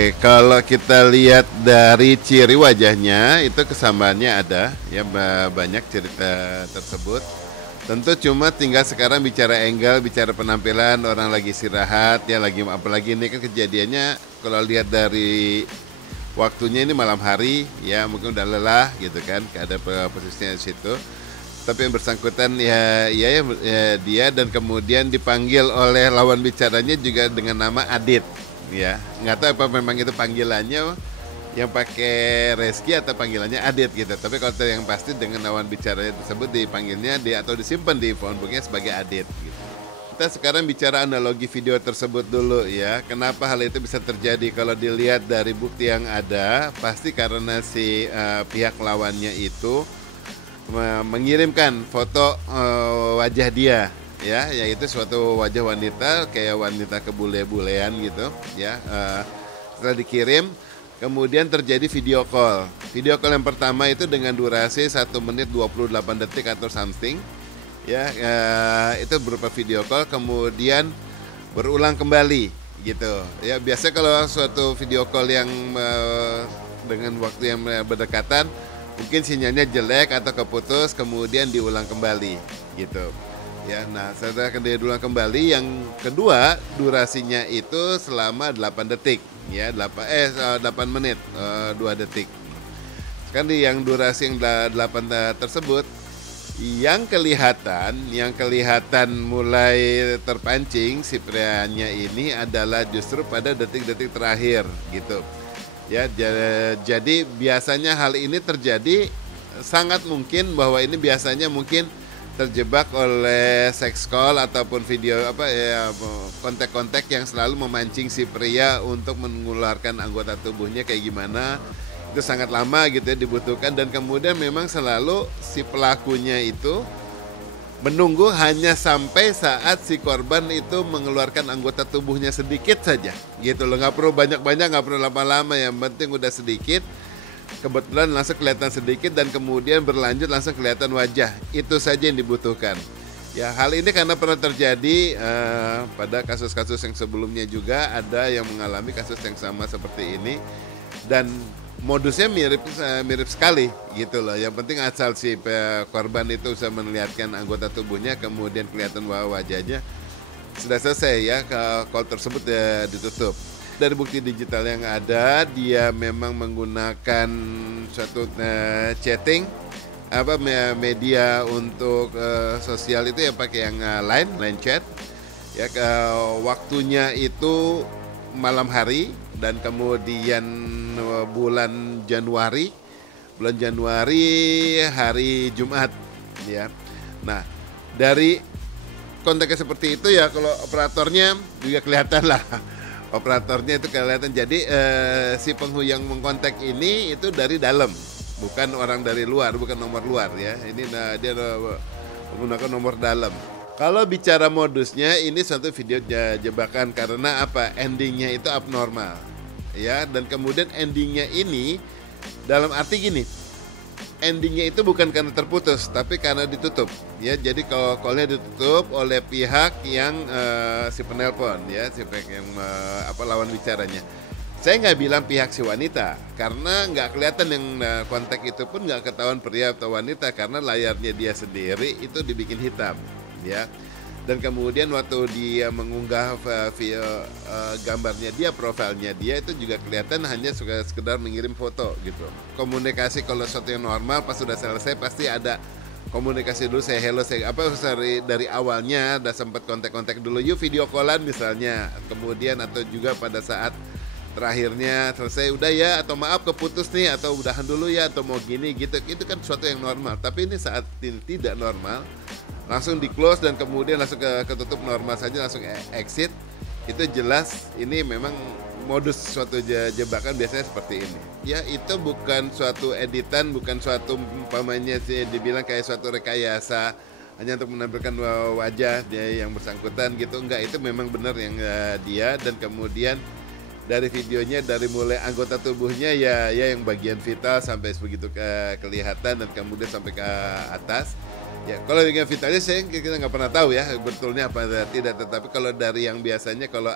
Oke, kalau kita lihat dari ciri wajahnya itu kesamaannya ada ya, banyak cerita tersebut. Tentu cuma tinggal sekarang bicara angle, bicara penampilan orang lagi istirahat ya, lagi apalagi ini kan kejadiannya kalau lihat dari waktunya ini malam hari ya, mungkin udah lelah gitu kan, ada posisinya di situ. Tapi yang bersangkutan ya dia, dan kemudian dipanggil oleh lawan bicaranya juga dengan nama Adit ya. Nggak tahu apa memang itu panggilannya yang pakai Reski atau panggilannya Adit gitu. Tapi kalau yang pasti dengan lawan bicaranya tersebut dipanggilnya atau disimpan di phonebooknya sebagai Adit gitu. Kita sekarang bicara analogi video tersebut dulu ya. Kenapa hal itu bisa terjadi? Kalau dilihat dari bukti yang ada, pasti karena si pihak lawannya itu mengirimkan foto wajah dia ya, yaitu suatu wajah wanita kayak wanita kebule-bulean gitu ya. Setelah dikirim, kemudian terjadi video call. Video call yang pertama itu dengan durasi 1 menit 28 detik atau something ya, itu berupa video call, kemudian berulang kembali gitu ya. Biasanya kalau suatu video call yang dengan waktu yang berdekatan, mungkin sinyalnya jelek atau keputus, kemudian diulang kembali gitu ya. Nah, setelah diulang kembali, yang kedua durasinya itu selama 8 detik ya, 8 menit 2 detik. Sekarang yang durasi yang 8 tersebut, yang kelihatan mulai terpancing si prianya ini adalah justru pada detik-detik terakhir gitu. Ya, jadi biasanya hal ini terjadi, sangat mungkin bahwa ini biasanya mungkin terjebak oleh sex call ataupun video kontak-kontak yang selalu memancing si pria untuk mengeluarkan anggota tubuhnya kayak gimana. Itu sangat lama gitu ya dibutuhkan, dan kemudian memang selalu si pelakunya itu menunggu hanya sampai saat si korban itu mengeluarkan anggota tubuhnya sedikit saja gitu loh. Nggak perlu banyak-banyak, nggak perlu lama-lama, yang penting udah sedikit, kebetulan langsung kelihatan sedikit, dan kemudian berlanjut langsung kelihatan wajah. Itu saja yang dibutuhkan ya. Hal ini karena pernah terjadi pada kasus-kasus yang sebelumnya juga ada yang mengalami kasus yang sama seperti ini, dan modusnya mirip sekali gitu loh. Yang penting asal si korban itu bisa melihatkan anggota tubuhnya, kemudian kelihatan wajahnya, sudah selesai ya, call tersebut ya ditutup. Dari bukti digital yang ada, dia memang menggunakan suatu chatting media untuk sosial itu ya, pakai yang line chat ya. Waktunya itu malam hari, dan kemudian bulan Januari hari Jumat ya. Nah, dari kontaknya seperti itu ya, kalau operatornya juga kelihatan lah. Operatornya itu kelihatan. Jadi si penghuyang mengkontak ini itu dari dalam, bukan orang dari luar, bukan nomor luar ya. Ini dia menggunakan nomor dalam. Kalau bicara modusnya, ini suatu video jebakan karena apa? Endingnya itu abnormal ya, dan kemudian endingnya ini dalam arti gini, endingnya itu bukan karena terputus, tapi karena ditutup ya. Jadi kalau call-nya ditutup oleh pihak yang si penelpon ya, si pihak yang lawan bicaranya. Saya nggak bilang pihak si wanita, karena nggak kelihatan yang kontak itu pun nggak ketahuan pria atau wanita, karena layarnya dia sendiri itu dibikin hitam ya. Dan kemudian waktu dia mengunggah gambarnya dia, profilnya dia, itu juga kelihatan hanya sekedar mengirim foto gitu. Komunikasi kalau sesuatu yang normal, pas sudah selesai pasti ada komunikasi dulu, saya hello, dari awalnya udah sempat kontak-kontak dulu, yuk video callan misalnya, kemudian atau juga pada saat terakhirnya selesai, udah ya, atau maaf keputus nih, atau udahan dulu ya, atau mau gini gitu. Itu kan sesuatu yang normal. Tapi ini saat ini tidak normal, langsung di close dan kemudian langsung ketutup normal saja, langsung exit. Itu jelas ini memang modus suatu jebakan, biasanya seperti ini ya. Itu bukan suatu editan, bukan suatu umpamanya dibilang kayak suatu rekayasa hanya untuk menampilkan wajah dia yang bersangkutan gitu, enggak. Itu memang benar yang dia, dan kemudian dari videonya, dari mulai anggota tubuhnya ya yang bagian vital sampai begitu kelihatan, dan kemudian sampai ke atas ya. Kalau bagian vitalnya kita nggak pernah tahu ya betulnya apa tidak, tetapi kalau dari yang biasanya kalau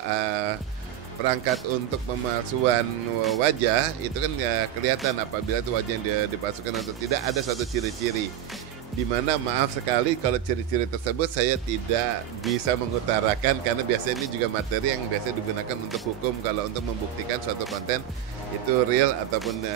perangkat untuk pemalsuan wajah itu kan nggak kelihatan apabila itu wajah yang dipalsukan atau tidak, ada suatu ciri-ciri. Dimana maaf sekali kalau ciri-ciri tersebut saya tidak bisa mengutarakan karena biasanya ini juga materi yang biasa digunakan untuk hukum kalau untuk membuktikan suatu konten itu real ataupun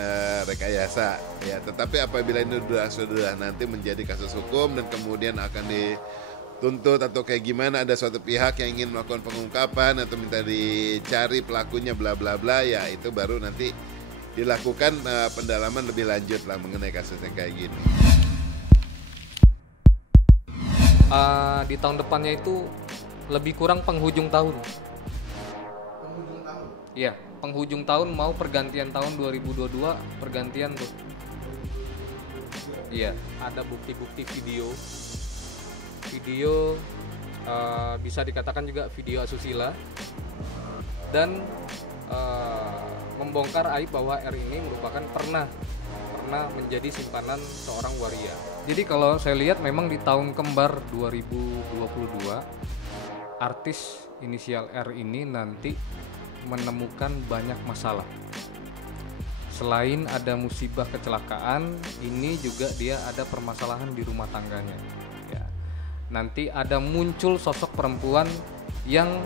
rekayasa ya. Tetapi apabila ini sudah nanti menjadi kasus hukum dan kemudian akan dituntut atau kayak gimana, ada suatu pihak yang ingin melakukan pengungkapan atau minta dicari pelakunya bla bla bla, ya itu baru nanti dilakukan pendalaman lebih lanjut lah mengenai kasus yang kayak gini. Di tahun depannya itu lebih kurang penghujung tahun. Penghujung tahun? Iya, penghujung tahun mau pergantian tahun 2022, pergantian tuh. Iya, ada bukti-bukti video. Video bisa dikatakan juga video asusila. Dan membongkar aib bahwa R ini merupakan pernah menjadi simpanan seorang waria. Jadi kalau saya lihat memang di tahun kembar 2022 artis inisial R ini nanti menemukan banyak masalah. Selain ada musibah kecelakaan, ini juga dia ada permasalahan di rumah tangganya. Ya. Nanti ada muncul sosok perempuan yang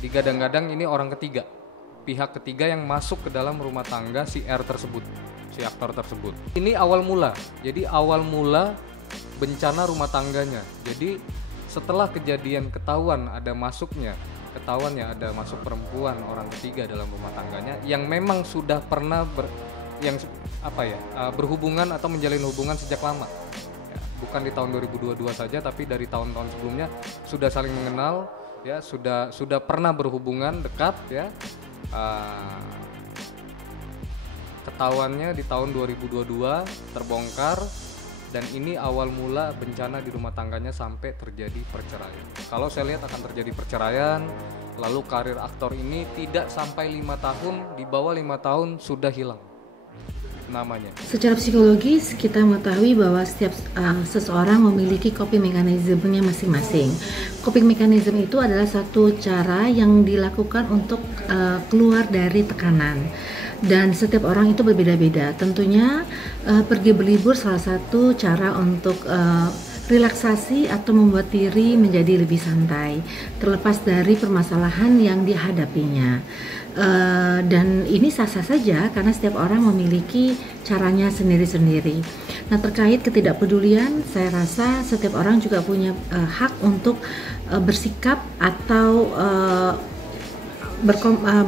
digadang-gadang ini orang ketiga, pihak ketiga yang masuk ke dalam rumah tangga si R tersebut, si aktor tersebut. Ini awal mula, jadi awal mula bencana rumah tangganya. Jadi setelah kejadian ketahuan ada masuk perempuan orang ketiga dalam rumah tangganya yang memang sudah pernah berhubungan atau menjalin hubungan sejak lama. Ya, bukan di tahun 2022 saja, tapi dari tahun-tahun sebelumnya sudah saling mengenal, ya sudah pernah berhubungan dekat, ya. Ketahuannya di tahun 2022 terbongkar, dan ini awal mula bencana di rumah tangganya sampai terjadi perceraian. Kalau saya lihat akan terjadi perceraian, lalu karir aktor ini tidak sampai 5 tahun, di bawah 5 tahun sudah hilang namanya. Secara psikologis kita mengetahui bahwa setiap seseorang memiliki coping mechanism-nya masing-masing. Coping mechanism itu adalah satu cara yang dilakukan untuk keluar dari tekanan. Dan setiap orang itu berbeda-beda. Tentunya pergi berlibur salah satu cara untuk relaksasi atau membuat diri menjadi lebih santai, terlepas dari permasalahan yang dihadapinya. Dan ini sah-sah saja karena setiap orang memiliki caranya sendiri-sendiri. Nah, terkait ketidakpedulian, saya rasa setiap orang juga punya hak untuk bersikap atau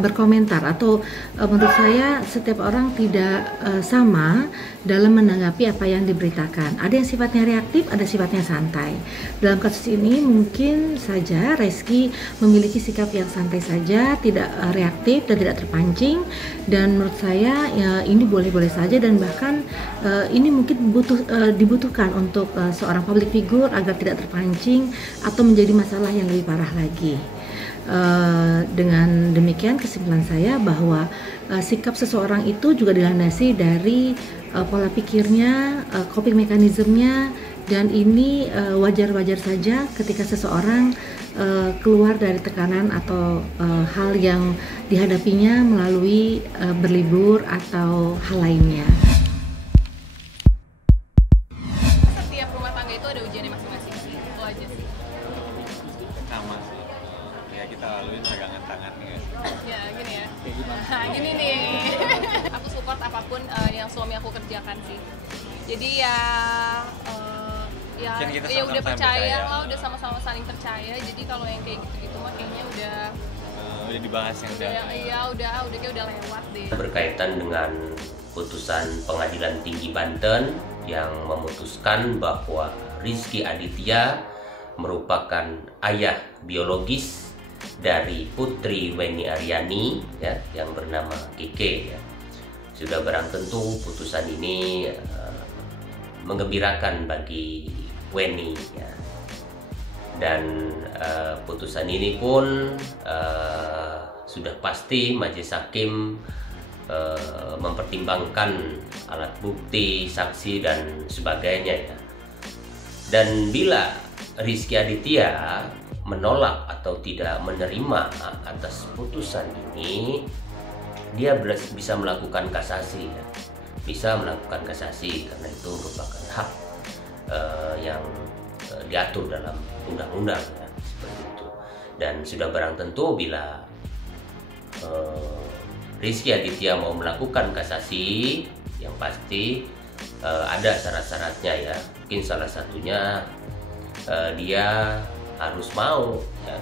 berkomentar, atau menurut saya setiap orang tidak sama dalam menanggapi apa yang diberitakan. Ada yang sifatnya reaktif, ada sifatnya santai. Dalam kasus ini mungkin saja Reski memiliki sikap yang santai saja, tidak reaktif dan tidak terpancing, dan menurut saya ya, ini boleh-boleh saja, dan bahkan ini mungkin dibutuhkan untuk seorang public figure agar tidak terpancing atau menjadi masalah yang lebih parah lagi. Dengan demikian kesimpulan saya bahwa sikap seseorang itu juga dilandasi dari pola pikirnya, coping mechanism-nya, dan ini wajar-wajar saja ketika seseorang keluar dari tekanan atau hal yang dihadapinya melalui berlibur atau hal lainnya. Setiap rumah tangga itu ada ujiannya masing-masing sih, itu aja sih. Sama sih. Ya kita laluin pegangan tangan nih. Ya gini ya. Nah gini nih. Aku support apapun yang suami aku kerjakan sih. Jadi ya udah percaya lah, udah sama-sama saling percaya. Jadi kalau yang kayak gitu-gitu mah kayaknya udah dibahas yang udah kayak udah lewat deh. Berkaitan dengan putusan Pengadilan Tinggi Banten yang memutuskan bahwa Rizky Aditya merupakan ayah biologis dari Putri Weni Aryani, ya, yang bernama Keke, ya. Sudah barang tentu putusan ini menggembirakan bagi Weni, ya. Dan putusan ini pun sudah pasti majelis hakim mempertimbangkan alat bukti, saksi dan sebagainya, ya. Dan bila Rizky Aditya menolak atau tidak menerima atas putusan ini, dia bisa melakukan kasasi, ya. Bisa melakukan kasasi karena itu merupakan hak yang diatur dalam undang-undang, ya, seperti itu. Dan sudah barang tentu bila Rizky Aditya mau melakukan kasasi, yang pasti ada syarat-syaratnya, ya. Mungkin salah satunya dia harus mau, ya,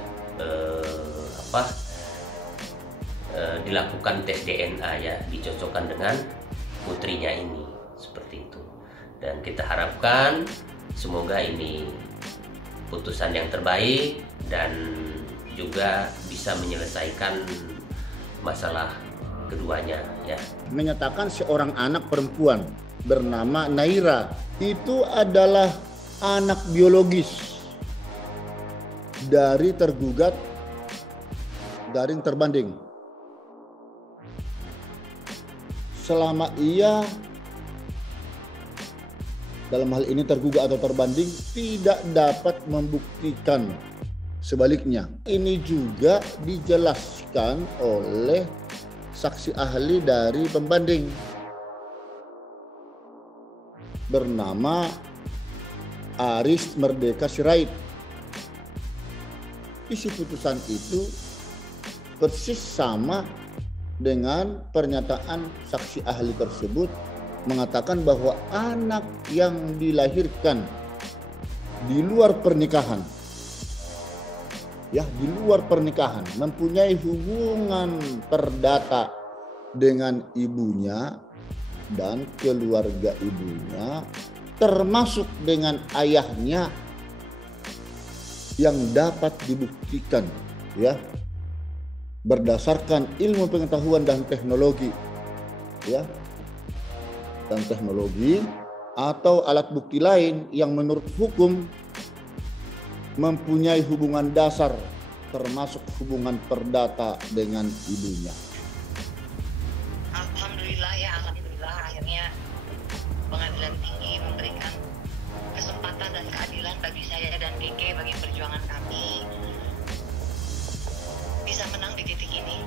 dilakukan tes DNA, ya, dicocokkan dengan putrinya ini, seperti itu. Dan kita harapkan semoga ini putusan yang terbaik dan juga bisa menyelesaikan masalah keduanya, ya. Menyatakan seorang anak perempuan bernama Naira itu adalah anak biologis dari tergugat garing terbanding. Selama ia dalam hal ini tergugat atau terbanding tidak dapat membuktikan sebaliknya. Ini juga dijelaskan oleh saksi ahli dari pembanding bernama Aris Merdeka Sirait. Isi putusan itu persis sama dengan pernyataan saksi ahli tersebut, mengatakan bahwa anak yang dilahirkan di luar pernikahan, ya, di luar pernikahan, mempunyai hubungan perdata dengan ibunya dan keluarga ibunya, termasuk dengan ayahnya, yang dapat dibuktikan, ya, berdasarkan ilmu pengetahuan dan teknologi, ya, dan teknologi atau alat bukti lain yang menurut hukum mempunyai hubungan dasar, termasuk hubungan perdata dengan ibunya. Alhamdulillah, ya, alhamdulillah akhirnya pengadilan tinggi memberikan kesempatan dan keadilan bagi saya dan Keke, bagi perjuangan kami bisa menang di titik ini.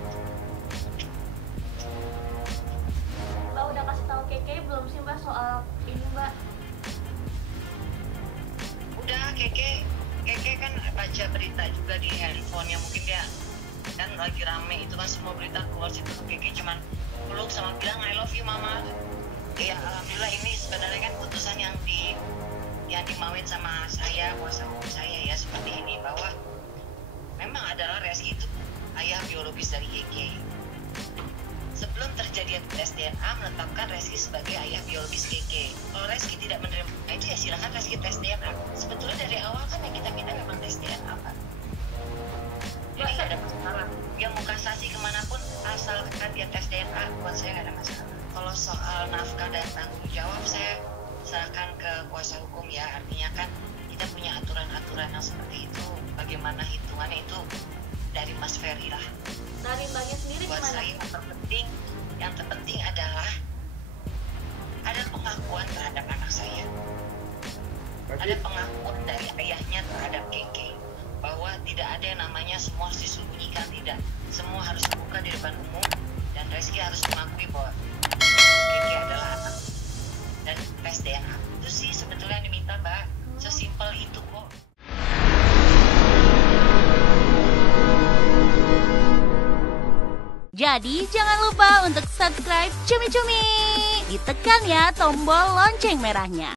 Mbak udah kasih tahu Keke belum sih Mbak soal ini Mbak? Udah, Keke kan baca berita juga di handphonenya, mungkin dia kan lagi rame itu kan semua berita keluar situ. Keke cuman peluk sama bilang I love you mama. Ya alhamdulillah ini sebenarnya kan putusan yang dimauin sama saya, kuasa hukum saya, ya, seperti ini, bahwa memang adalah Rizky itu ayah biologis dari Keke. Sebelum terjadi tes DNA menetapkan Rizky sebagai ayah biologis Keke. Kalau Rizky tidak menerima itu, ya silakan Rizky tes DNA. Sebetulnya dari awal kan yang kita minta memang tes DNA, Pak. Jadi nggak ada masalah. Dia mau kasasi kemanapun asalkan dia tes DNA, buat saya nggak ada masalah. Kalau soal nafkah dan tanggung jawab saya serahkan ke kuasa hukum, ya. Artinya kan kita punya aturan-aturan yang seperti itu. Bagaimana hitungannya itu dari Mas Ferry lah. Dari Mbaknya sendiri buat gimana? Saya yang terpenting adalah ada pengakuan terhadap anak saya. Ada pengakuan dari ayahnya terhadap Keke bahwa tidak ada yang namanya semua harus disembunyikan, tidak. Semua harus terbuka di depan umum, dan Rizky harus mengakui bahwa Keke adalah anak. Dan tes DNA itu sih sebetulnya yang diminta, Mbak. Sesimpel itu kok. Jadi jangan lupa untuk subscribe Cumi Cumi. Ditekan ya tombol lonceng merahnya.